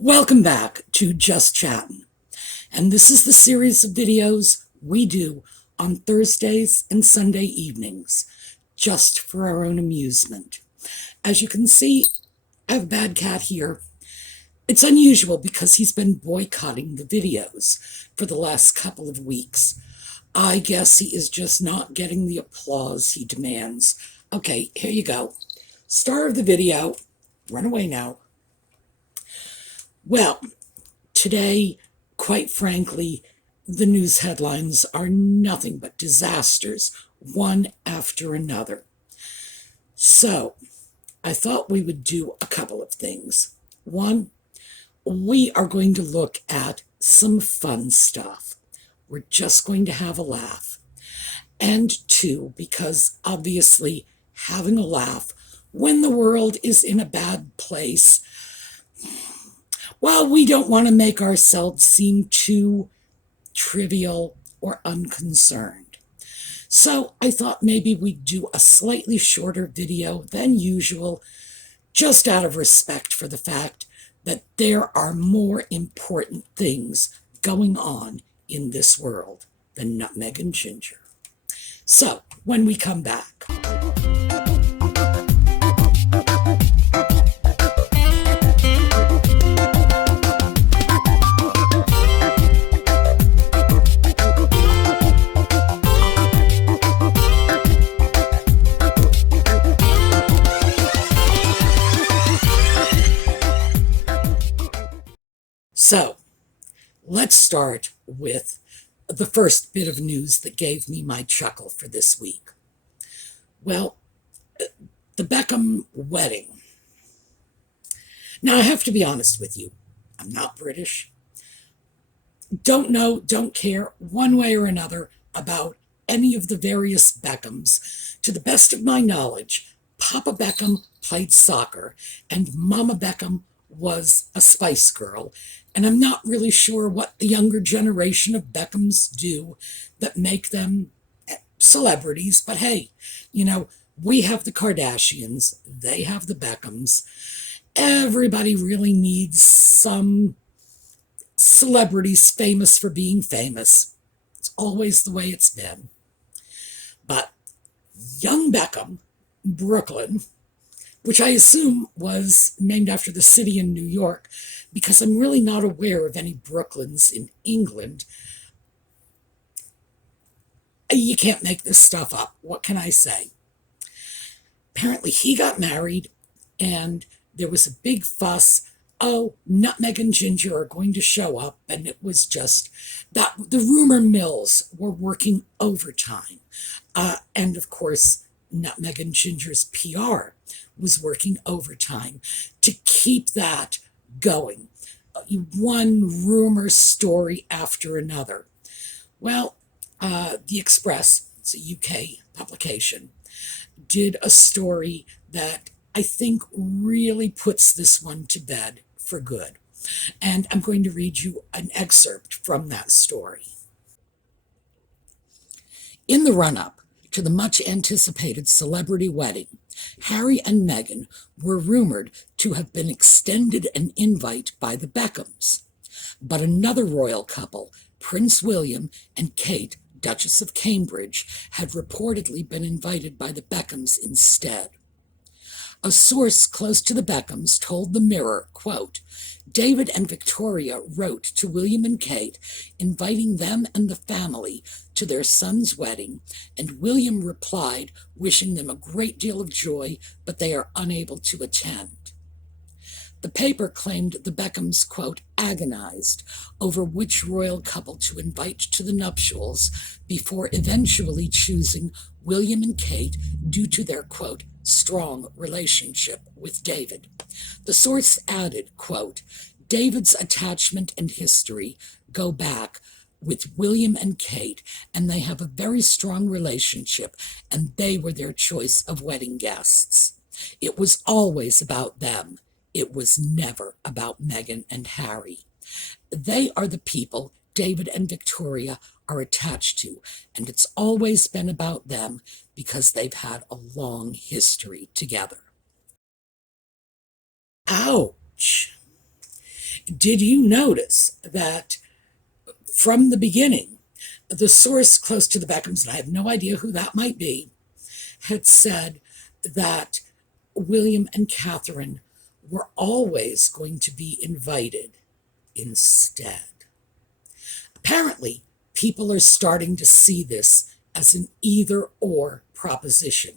Welcome back to Just Chattin', and this is the series of videos we do on Thursdays and Sunday evenings, just for our own amusement. As you can see, I have a bad cat here. It's unusual because he's been boycotting the videos for the last couple of weeks. I guess he is just not getting the applause he demands. Okay, here you go. Star of the video. Run away now. Well, today, quite frankly, the news headlines are nothing but disasters, one after another. So, I thought we would do a couple of things. One, we are going to look at some fun stuff. We're just going to have a laugh. And two, because obviously having a laugh when the world is in a bad place, well, we don't want to make ourselves seem too trivial or unconcerned. So I thought maybe we'd do a slightly shorter video than usual, just out of respect for the fact that there are more important things going on in this world than nutmeg and ginger. So when we come back. So, let's start with the first bit of news that gave me my chuckle for this week. Well, the Beckham wedding. Now, I have to be honest with you. I'm not British. Don't know, don't care, one way or another, about any of the various Beckhams. To the best of my knowledge, Papa Beckham played soccer, and Mama Beckham was a Spice Girl, and I'm not really sure what the younger generation of Beckhams do that make them celebrities, but hey, we have the Kardashians, they have the Beckhams. Everybody really needs some celebrities famous for being famous. It's always the way it's been. But young Beckham, Brooklyn, which I assume was named after the city in New York, because I'm really not aware of any Brooklyns in England. You can't make this stuff up. What can I say? Apparently he got married, and there was a big fuss. Oh, nutmeg and ginger are going to show up, and it was just that the rumor mills were working overtime. And of course, nutmeg and ginger's PR was working overtime to keep that going. One rumor story after another. Well, the Express, it's a UK publication, did a story that I think really puts this one to bed for good. And I'm going to read you an excerpt from that story. In the run-up to the much-anticipated celebrity wedding, Harry and Meghan were rumored to have been extended an invite by the Beckhams. But another royal couple, Prince William and Kate, Duchess of Cambridge, had reportedly been invited by the Beckhams instead. A source close to the Beckhams told the Mirror, quote, David and Victoria wrote to William and Kate, inviting them and the family to their son's wedding, and William replied, wishing them a great deal of joy, but they are unable to attend. The paper claimed the Beckhams, quote, agonized over which royal couple to invite to the nuptials before eventually choosing William and Kate due to their, quote, strong relationship with David. The source added, quote, David's attachment and history go back with William and Kate, and they have a very strong relationship, and they were their choice of wedding guests. It was always about them. It was never about Meghan and Harry. They are the people David and Victoria are attached to, and it's always been about them because they've had a long history together. Ouch. Did you notice that from the beginning, the source close to the Beckhams, and I have no idea who that might be, had said that William and Catherine were always going to be invited instead? Apparently, people are starting to see this as an either-or proposition.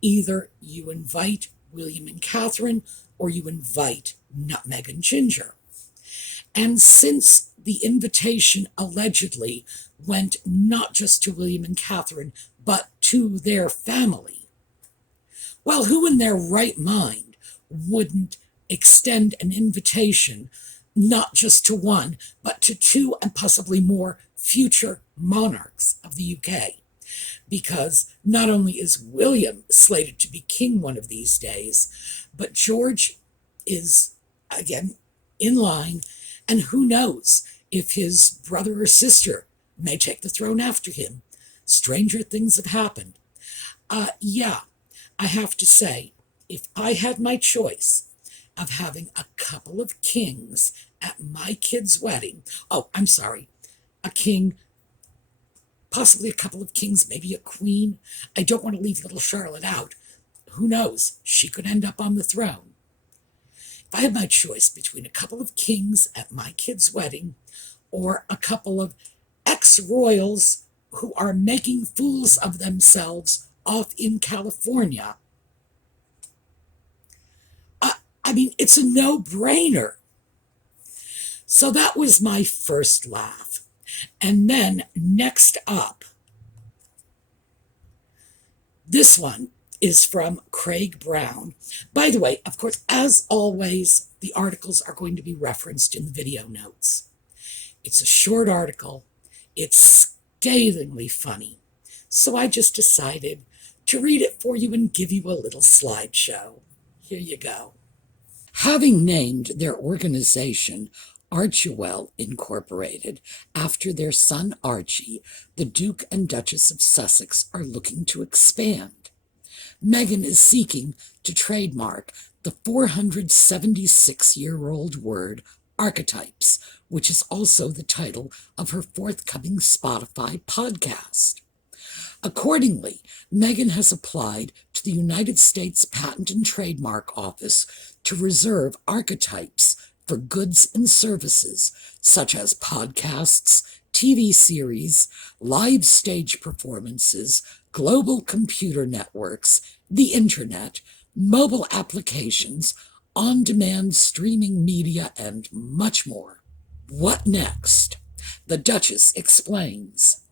Either you invite William and Catherine, or you invite Nutmeg and Ginger. And since the invitation allegedly went not just to William and Catherine, but to their family, well, who in their right mind wouldn't extend an invitation not just to one, but to two and possibly more future monarchs of the UK? Because not only is William slated to be king one of these days, but George is, again, in line, and who knows if his brother or sister may take the throne after him. Stranger things have happened. Yeah, I have to say, if I had my choice of having a couple of kings at my kid's wedding, I'm sorry, a king, possibly a couple of kings, maybe a queen. I don't want to leave little Charlotte out. Who knows? She could end up on the throne. If I had my choice between a couple of kings at my kid's wedding or a couple of ex-royals who are making fools of themselves off in California, I mean, it's a no-brainer. So that was my first laugh. And then next up, this one is from Craig Brown. By the way, of course, as always, the articles are going to be referenced in the video notes. It's a short article. It's scathingly funny. So I just decided to read it for you and give you a little slideshow. Here you go. Having named their organization Archewell Incorporated after their son Archie, the Duke and Duchess of Sussex are looking to expand. Meghan is seeking to trademark the 476-year-old word archetypes, which is also the title of her forthcoming Spotify podcast. Accordingly, Meghan has applied to the United States Patent and Trademark Office to reserve archetypes for goods and services such as podcasts, TV series, live stage performances, global computer networks, the internet, mobile applications, on-demand streaming media, and much more. What next? The Duchess explains.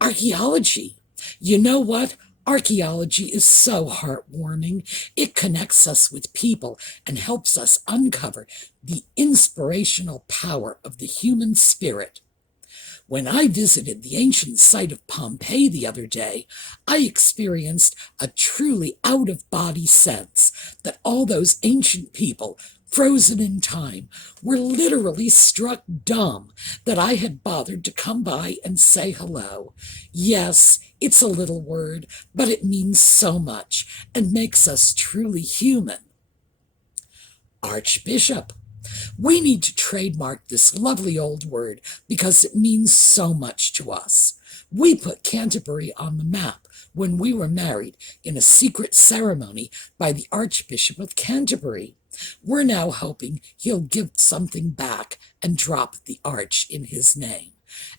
Archaeology. You know what? Archaeology is so heartwarming. It connects us with people and helps us uncover the inspirational power of the human spirit. When I visited the ancient site of Pompeii the other day, I experienced a truly out-of-body sense that all those ancient people, frozen in time, were literally struck dumb that I had bothered to come by and say hello. Yes, it's a little word, but it means so much and makes us truly human. Archbishop. We need to trademark this lovely old word because it means so much to us. We put Canterbury on the map when we were married in a secret ceremony by the Archbishop of Canterbury. We're now hoping he'll give something back and drop the arch in his name.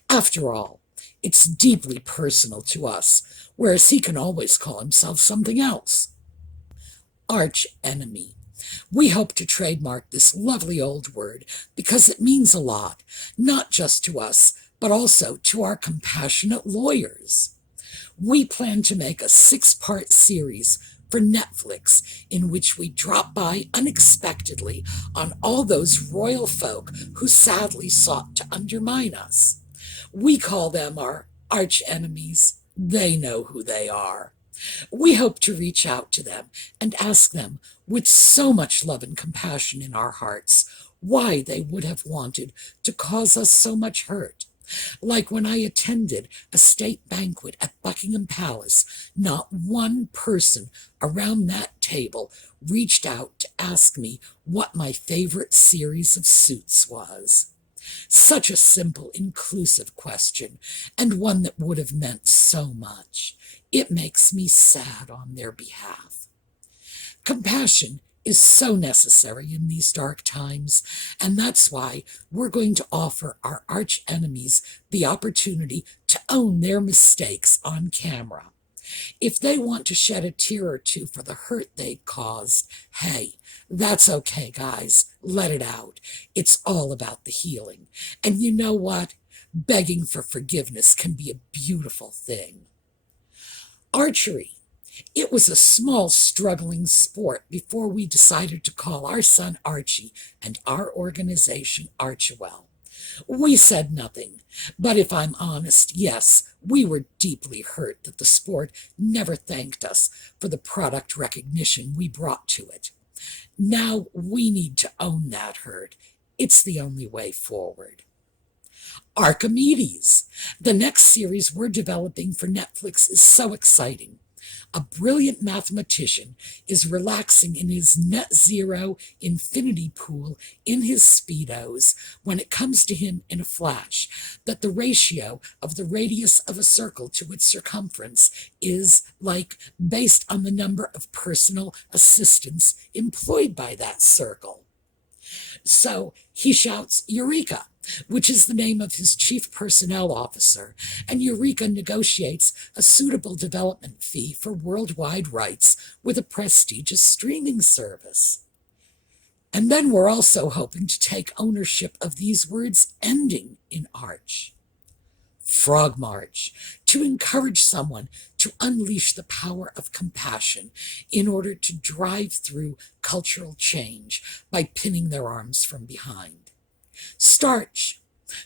After all, it's deeply personal to us, whereas he can always call himself something else. Arch enemy. We hope to trademark this lovely old word because it means a lot, not just to us, but also to our compassionate lawyers. We plan to make a 6-part series for Netflix in which we drop by unexpectedly on all those royal folk who sadly sought to undermine us. We call them our arch enemies. They know who they are. We hope to reach out to them and ask them, with so much love and compassion in our hearts, why they would have wanted to cause us so much hurt. Like when I attended a state banquet at Buckingham Palace, not one person around that table reached out to ask me what my favorite series of suits was. Such a simple, inclusive question, and one that would have meant so much. It makes me sad on their behalf. Compassion is so necessary in these dark times, and that's why we're going to offer our arch enemies the opportunity to own their mistakes on camera. If they want to shed a tear or two for the hurt they caused, hey, that's okay, guys. Let it out. It's all about the healing. And you know what? Begging for forgiveness can be a beautiful thing. Archery. It was a small, struggling sport before we decided to call our son Archie and our organization Archewell. We said nothing, but if I'm honest, yes, we were deeply hurt that the sport never thanked us for the product recognition we brought to it. Now we need to own that hurt. It's the only way forward. Archimedes. The next series we're developing for Netflix is so exciting. A brilliant mathematician is relaxing in his net zero infinity pool in his Speedos when it comes to him in a flash that the ratio of the radius of a circle to its circumference is like based on the number of personal assistants employed by that circle. So he shouts, Eureka, which is the name of his chief personnel officer, and Eureka negotiates a suitable development fee for worldwide rights with a prestigious streaming service. And then we're also hoping to take ownership of these words ending in arch. Frog March, to encourage someone to unleash the power of compassion in order to drive through cultural change by pinning their arms from behind. Starch.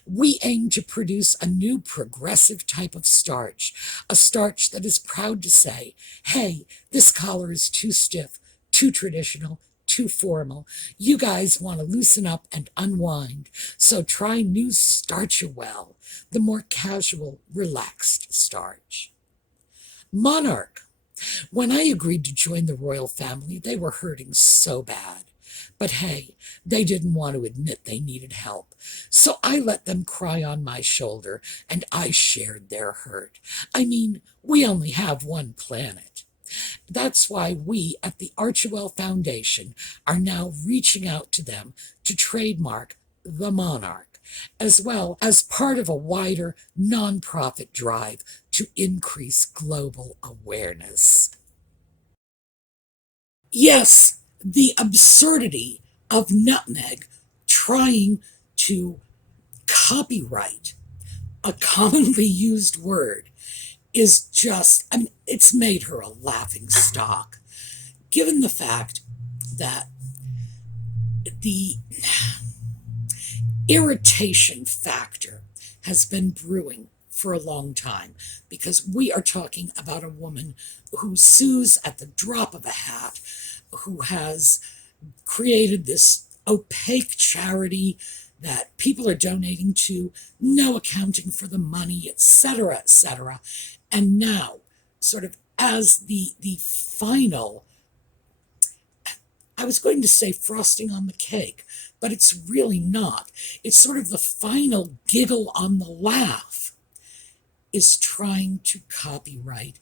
We aim to produce a new progressive type of starch, a starch that is proud to say, hey, this collar is too stiff, too traditional, too formal. You guys want to loosen up and unwind, so try new Starchewell, the more casual, relaxed starch. Monarch. When I agreed to join the royal family, they were hurting so bad. But hey, they didn't want to admit they needed help. So I let them cry on my shoulder, and I shared their hurt. I mean, we only have one planet. That's why we at the Archewell Foundation are now reaching out to them to trademark the Monarch, as well as part of a wider nonprofit drive to increase global awareness. Yes, the absurdity of Nutmeg trying to copyright a commonly used word is just, I mean, it's made her a laughing stock, given the fact that the irritation factor has been brewing for a long time, because we are talking about a woman who sues at the drop of a hat, who has created this opaque charity that people are donating to, no accounting for the money, etc., etc. And now, sort of as the final, I was going to say frosting on the cake, but it's really not. It's sort of the final giggle on the laugh, is trying to copyright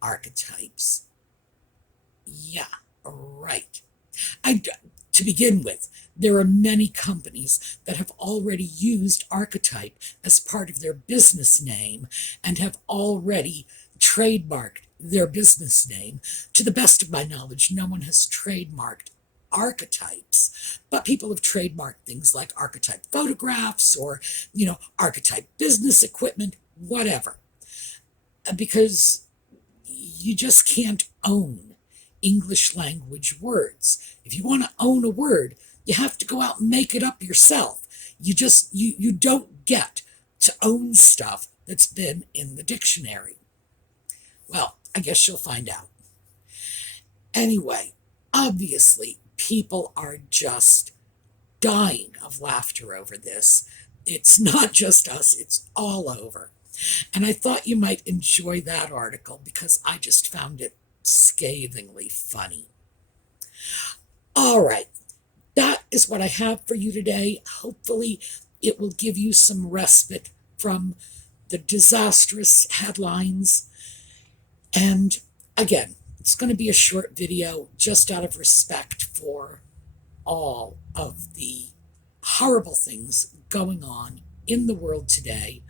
archetypes. Yeah, right. To begin with, there are many companies that have already used archetype as part of their business name and have already trademarked their business name. To the best of my knowledge, no one has trademarked archetypes, but people have trademarked things like archetype photographs or, archetype business equipment, whatever. Because you just can't own English language words. If you want to own a word, you have to go out and make it up yourself. You don't get to own stuff that's been in the dictionary. Well, I guess you'll find out. Anyway, obviously, people are just dying of laughter over this, It's not just us, it's all over. And I thought you might enjoy that article because I just found it scathingly funny. All right, that is what I have for you today. Hopefully, it will give you some respite from the disastrous headlines. And again, it's going to be a short video just out of respect for all of the horrible things going on in the world today.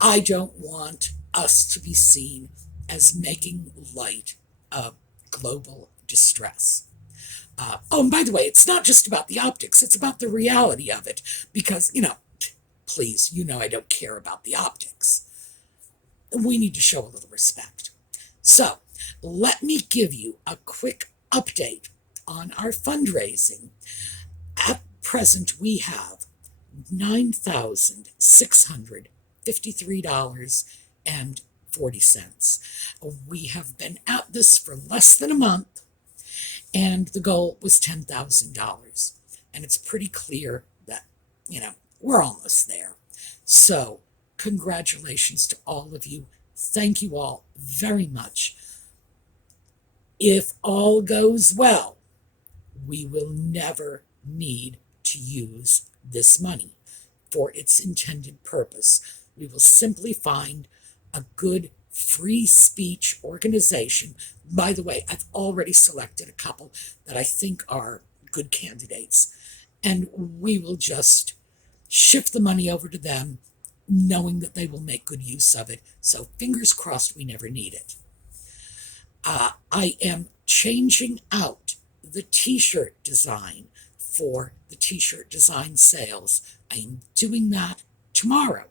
I don't want us to be seen as making light of global distress. Oh, and by the way, it's not just about the optics, it's about the reality of it. Because, please, I don't care about the optics. We need to show a little respect. So, let me give you a quick update on our fundraising. At present, we have $9,653.40. We have been at this for less than a month, and the goal was $10,000. And it's pretty clear that, we're almost there. So, congratulations to all of you. Thank you all very much. If all goes well, we will never need to use this money for its intended purpose. We will simply find a good free speech organization. By the way, I've already selected a couple that I think are good candidates, and we will just shift the money over to them, knowing that they will make good use of it. So fingers crossed we never need it. I am changing out the t-shirt design for the t-shirt design sales. I am doing that tomorrow.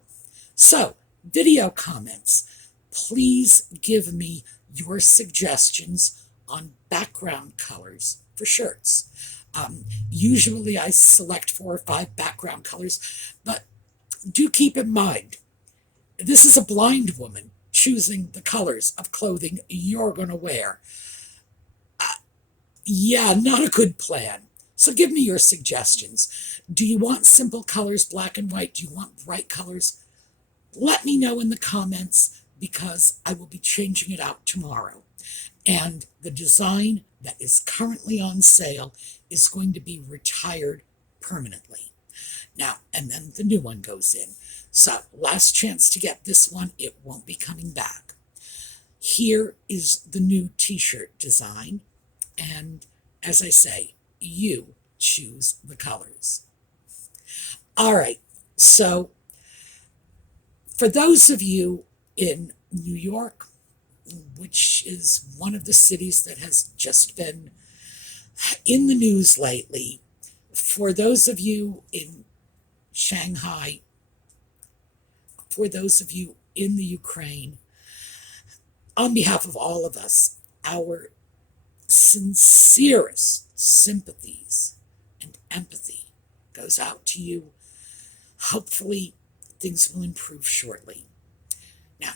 So, video comments. Please give me your suggestions on background colors for shirts. Usually I select 4 or 5 background colors, but do keep in mind, this is a blind woman choosing the colors of clothing you're going to wear. Yeah, not a good plan. So give me your suggestions. Do you want simple colors, black and white? Do you want bright colors? Let me know in the comments because I will be changing it out tomorrow. And the design that is currently on sale is going to be retired permanently. Now, and then the new one goes in. So, last chance to get this one. It won't be coming back. Here is the new t-shirt design. And as I say, you choose the colors. All right. So, for those of you in New York, which is one of the cities that has just been in the news lately, for those of you in Shanghai, for those of you in the Ukraine, on behalf of all of us, our sincerest sympathies and empathy goes out to you. Hopefully, things will improve shortly. Now,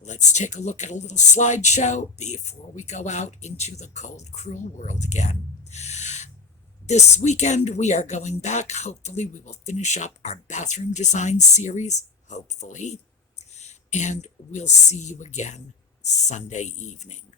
let's take a look at a little slideshow before we go out into the cold, cruel world again. This weekend, we are going back. Hopefully, we will finish up our bathroom design series. Hopefully. And we'll see you again Sunday evening.